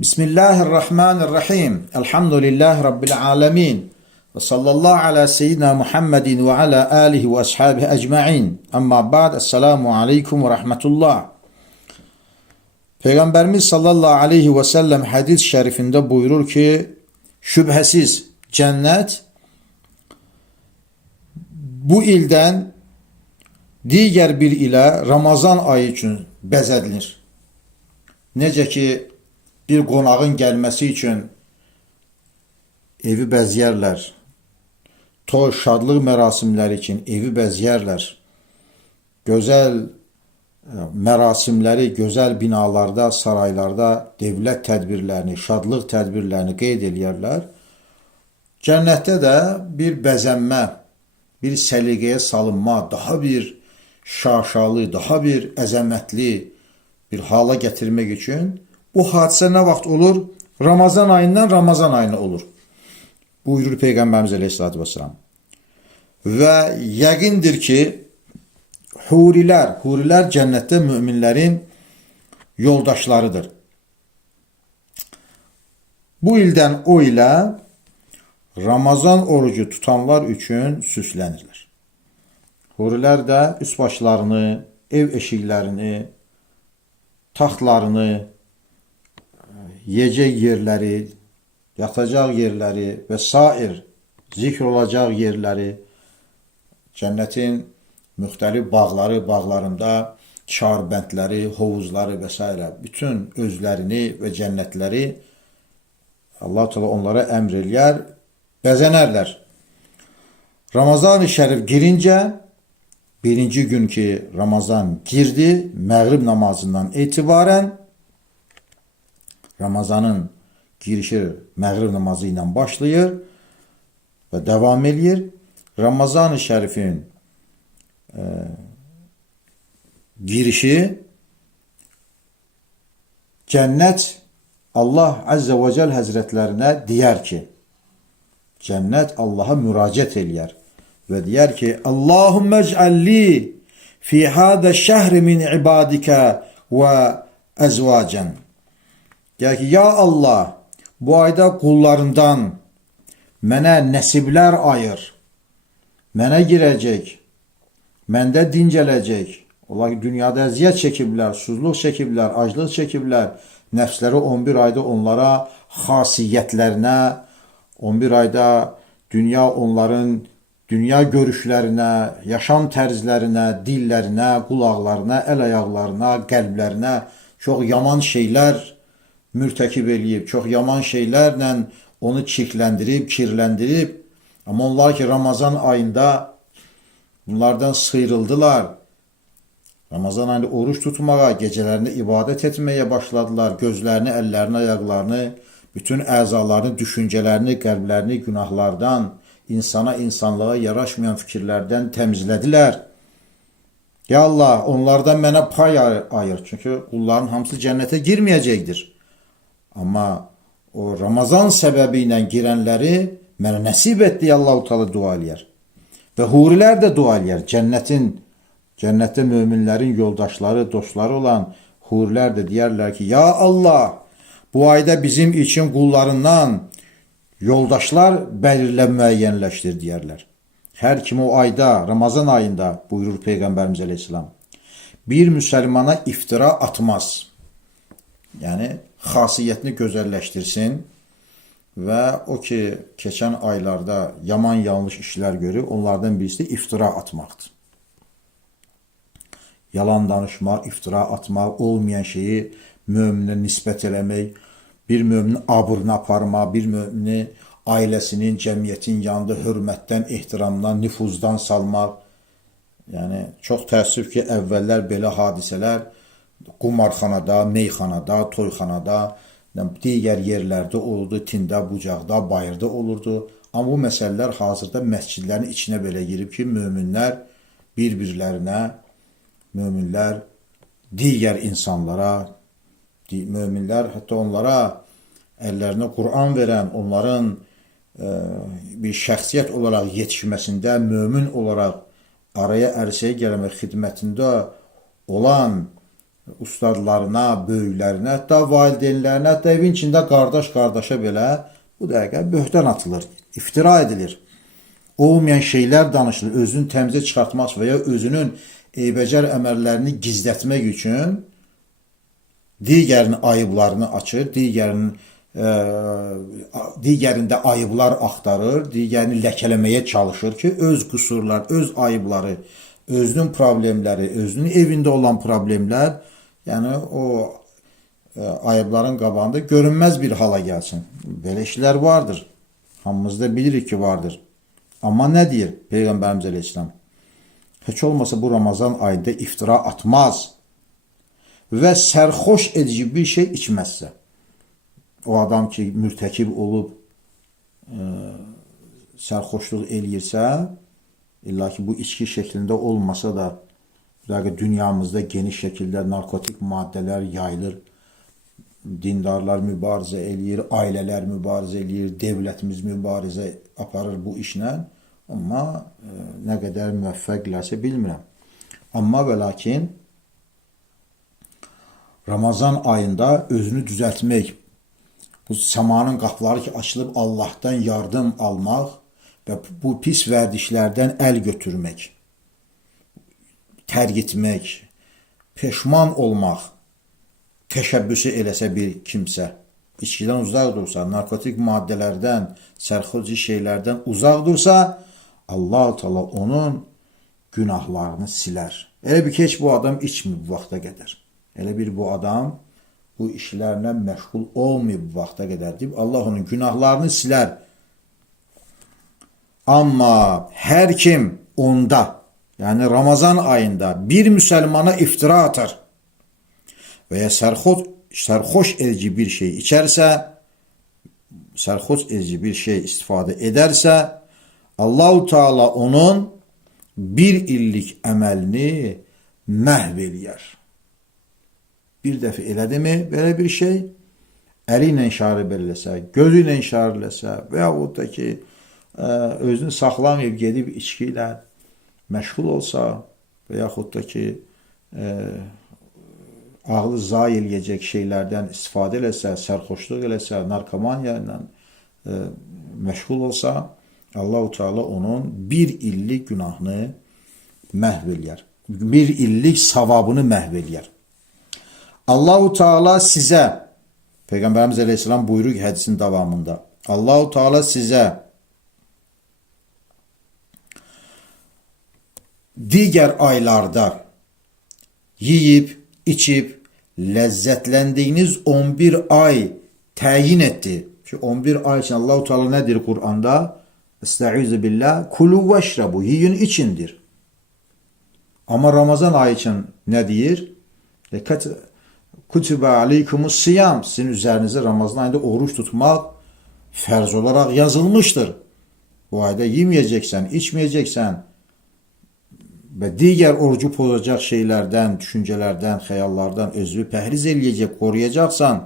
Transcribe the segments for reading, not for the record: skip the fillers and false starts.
Bismillahirrahmanirrahim. Elhamdülillahi Rabbil alemin. Ve sallallahu ala seyyidina Muhammedin ve ala alihi ve ashabihi ecma'in. Amma ba'd. Esselamu aleyküm ve rahmetullah. Peygamberimiz sallallahu aleyhi ve sellem hadis-i şerifinde buyurur ki, şüphesiz cennet bu ilden diğer bir ile Ramazan ayı için bezedilir. Necə ki bir qonağın gəlməsi üçün evi bəzəyərlər. Toy, şadlıq mərasimləri üçün evi bəzəyərlər. Gözəl mərasimləri, gözəl binalarda, saraylarda dövlət tədbirlərini, şadlıq tədbirlərini qeyd eləyərlər. Cənnətdə də bir bəzənmə, bir səliqəyə salınma, daha bir şaşalı, daha bir əzəmətli bir hala gətirmək üçün bu hadisə nə vaxt olur? Ramazan ayından Ramazan ayına olur. Buyurur Peygamberimiz Aleyhisselatü Vesselam. Və yəqindir ki, hurilər cənnətdə müminlərin yoldaşlarıdır. Bu ildən o ilə Ramazan orucu tutanlar üçün süslənirlər. Hurilər də üst başlarını, ev eşiklərini, taxtlarını, yiyəcək yerləri, yatacaq yerləri və sair zikr olacaq yerləri, cənnətin müxtəlif bağlarında çarbəndləri, hovuzları və s. bütün özlərini və cənnətləri Allah Teala onlara əmr eləyər, bəzənərlər. Ramazan-ı Şərif girincə, birinci gün ki Ramazan girdi, məğrib namazından etibarən Ramazanın girişi məğrib namazı ilə başlayır və davam edir. Ramazan-ı Şərifin girişi cənnət Allah Azze ve Celle Həzrətlərinə deyər ki, cənnət Allaha müraciət eləyər və deyər ki, Allahümme ec'alli fi hada şəhri min ibadikə və əzvacən. Deyər ki, ya Allah, bu ayda qullarından mənə nəsiblər ayır, mənə girəcək, məndə dincələcək. Ola ki, dünyada əziyyət çəkiblər, susuzluq çəkiblər, aclıq çəkiblər, nəfsləri 11 ayda onlara xasiyyətlərinə, 11 ayda dünya onların dünya görüşlərinə, yaşam tərzlərinə, dillərinə, qulaqlarına, əl-ayaqlarına, qəlblərinə çox yaman şeylər mürtəkib eləyib, çox yaman şeylərlə onu çirkləndirib, kirləndirib. Amma onlar ki, Ramazan ayında bunlardan sıyrıldılar. Ramazan ayında oruç tutmağa, gecələrində ibadət etməyə başladılar. Gözlərini, əllərini, ayaqlarını, bütün əzalarını, düşüncələrini, qəlblərini günahlardan, insana, insanlığa yaraşmayan fikirlərdən təmizlədilər. Ya Allah, onlardan mənə pay ayır. Çünki qulların hamısı cənnətə girməyəcəkdir. Amma o Ramazan səbəbi ilə girənləri mənə nəsib et deyə Allah-u Teala dua eləyər. Və hurilər də dua eləyər. Cənnətdə möminlərin yoldaşları, dostları olan hurilər də deyərlər ki, ya Allah, bu ayda bizim üçün qullarından yoldaşlar belirlən müəyyənləşdir deyərlər. Hər kim o ayda, Ramazan ayında buyurur Peygamberimiz Aleyhisselam, bir müsəlmana iftira atmaz. Yəni, xasiyyətini gözəlləşdirsin və o ki, keçən aylarda yaman yanlış işlər görür, onlardan birisi iftira atmaqdır. Yalan danışmaq, iftira atmaq, olmayan şeyi möminə nisbət eləmək, bir müminin abrını aparmaq, bir mümini ailəsinin, cəmiyyətin yanında hörmətdən, ehtiramdan, nüfuzdan salmaq. Yəni, çox təəssüf ki, əvvəllər belə hadisələr qumarxanada, meyxanada, toyxanada, digər yerlərdə olurdu, tində, bucaqda, bayırda olurdu. Amma bu məsələlər hazırda məscidlərin içinə belə girib ki, möminlər bir-birlərinə, möminlər digər insanlara, möminlər hətta onlara əllərinə Qur'an verən, onların bir şəxsiyyət olaraq yetişməsində, mömin olaraq araya ərsəyə gəlmək xidmətində olan ustadlarına, böyüklərinə, hətta valideynlərinə, hətta evin içində qardaş qardaşa belə bu dəqiqə böhtan atılır, iftira edilir. Olmayan şeylər danışılır, özünü təmizə çıxartmaq və ya özünün eybəcər əməllərini gizlətmək üçün digərinin ayıblarını açır, digərində ayıblar axtarır, digərini ləkələməyə çalışır ki, öz qüsurlar, öz ayıbları, özünün problemləri, özünün evində olan problemlər, yəni o ayıbların qabağında görünməz bir hala gəlsin. Belə işlər vardır. Hamımız da bilirik ki, vardır. Amma nə deyir Peyğəmbərimiz əleyhissalam? Heç olmasa bu Ramazan ayında iftira atmaz və sərxoş edici bir şey içməzsə. O adam ki, mürtəkib olub sərxoşluq eləyirsə, illa ki bu içki şəklində olmasa da dünyamızda geniş şəkildə narkotik maddələr yayılır. Dindarlar mübarizə eləyir, ailələr mübarizə eləyir, devlətimiz mübarizə aparır bu işlə. Amma nə qədər müvəffəqlərsə bilmirəm. Amma və lakin Ramazan ayında özünü düzəltmək, bu səmanın qapıları ki açılıb Allahdan yardım almaq və bu pis vərdişlərdən əl götürmək, tərk etmək, peşman olmaq, təşəbbüsü eləsə bir kimsə, içkidən uzaq dursa, narkotik maddələrdən, sərxoşi şeylərdən uzaq dursa, Allah-u Teala onun günahlarını silər. Elə bir ki, heç bu adam içmir bu vaxta qədər. Elə bir bu adam bu işlərlə məşğul olmayıb bu vaxta qədər deyib, Allah onun günahlarını silər. Amma hər kim onda, yəni Ramazan ayında bir müsəlmana iftira atar və ya sərxoş edici bir şey içərsə, sərxoş edici bir şey istifadə edərsə, Allah-u Teala onun bir illik əməlini məhv eləyər. Bir dəfə elədimi belə bir şey, əli ilə işarə eləsə, gözü ilə işarə eləsə və yaxud da ki, özünü saxlamayıb gedib içki ilə məşğul olsa və yaxud da ki, ağlı zayi eləyəcək şeylərdən istifadə eləsə, sərxoşluq eləsə, narkomaniya ilə məşğul olsa, Allah-u Teala onun bir illik günahını məhv eləyər. Bir illik savabını məhv eləyər. Allah-u Teala sizə, Peyğəmbərimiz əleyhissalam buyurur ki, hədisin davamında, Allah-u Teala sizə digər aylarda yiyib, içib, ləzzətləndiyiniz 11 ay təyin etdi. Ki 11 ay için Allah-u Teala nə deyir Qur'anda? Estaizu billah, kulu veşrabu, yiyin içindir. Ama Ramazan ayı için nə deyir? Kutiba aleykumus siyam, sizin üzərinizə Ramazan ayında oruç tutmaq fərz olaraq yazılmışdır. Bu ayda yeməyəcəksən, içməyəcəksən və digər orucu pozacaq şeylərdən, düşüncələrdən, xəyallardan özünü pəhriz eləyəcək, qoruyacaqsan.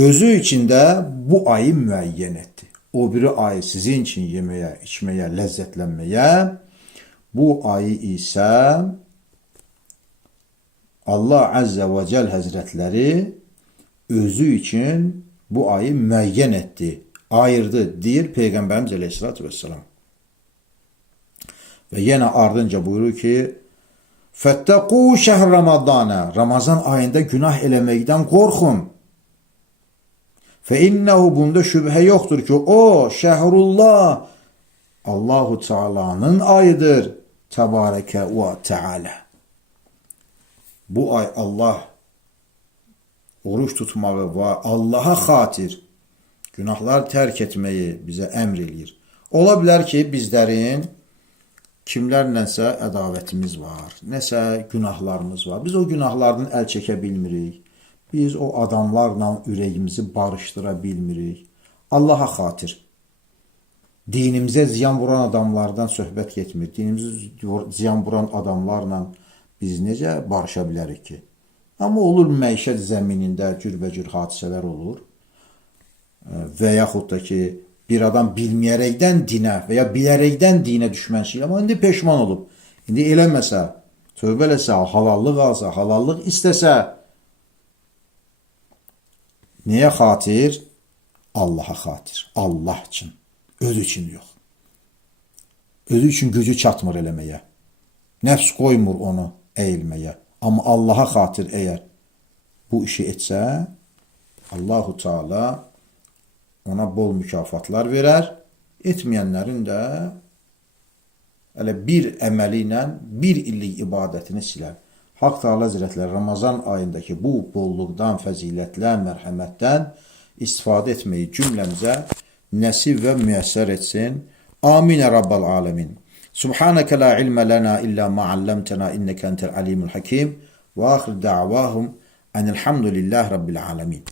Özü içində bu ayı müəyyən etdi. O biri ayı sizin üçün yeməyə, içməyə, ləzzətlənməyə, bu ayı isə Allah Azze və Cəl Həzrətləri özü üçün bu ayı müəyyən etdi, ayırdı, deyir Peyğəmbərimiz Əleyhisselatü Vesselam. Və yenə ardınca buyurur ki, Fəttəqu şəhr Ramadana, Ramazan ayında günah eləməkdən qorxun. فَاِنَّهُ bunda şübhə yoxdur ki, o şəhrullah Allah-u Teala'nın ayıdır. Təbarəkə və Teala. Bu ay Allah oruç tutmağı və Allaha xatir günahlar tərk etməyi bizə əmr eləyir. Ola bilər ki, bizlərin kimlərlənsə ədavətimiz var, nəsə günahlarımız var. Biz o günahlardan əl çəkə bilmirik. Biz o adamlarla ürəyimizi barışdıra bilmirik. Allaha xatir. Dinimizə ziyan vuran adamlardan söhbət getmir. Dinimizə ziyan vuran adamlarla biz necə barışa bilərik ki? Amma olur məişət zəminində cürbəcür hadisələr olur. Və yaxud da ki, bir adam bilməyərəkdən dinə və ya bilərəkdən dinə düşmənçilik, amma indi peşman olub. İndi eləməsə, tövbə eləsə, halallıq alsa, halallıq istəsə, nəyə xatir? Allaha xatir. Allah üçün. Özü üçün yox. Özü üçün gücü çatmır eləməyə. Nəfs qoymur onu əyilməyə. Amma Allaha xatir əgər bu işi etsə, Allahu Teala ona bol mükafatlar verər. Etməyənlərin də elə bir əməli ilə bir illik ibadətini silər. Haqq Teala Həzrətləri Ramazan ayındakı bu bolluqdan, fəzilətdən, mərhəmətdən istifadə etməyi cümləmizə nəsib və müyəssər etsin. Amin Rabbal alemin. Subhaneke la ilme lena illa ma allamtena inneke entel alimul hakim. Ve ahir da'vahum enelhamdülillahi rabbil alemin.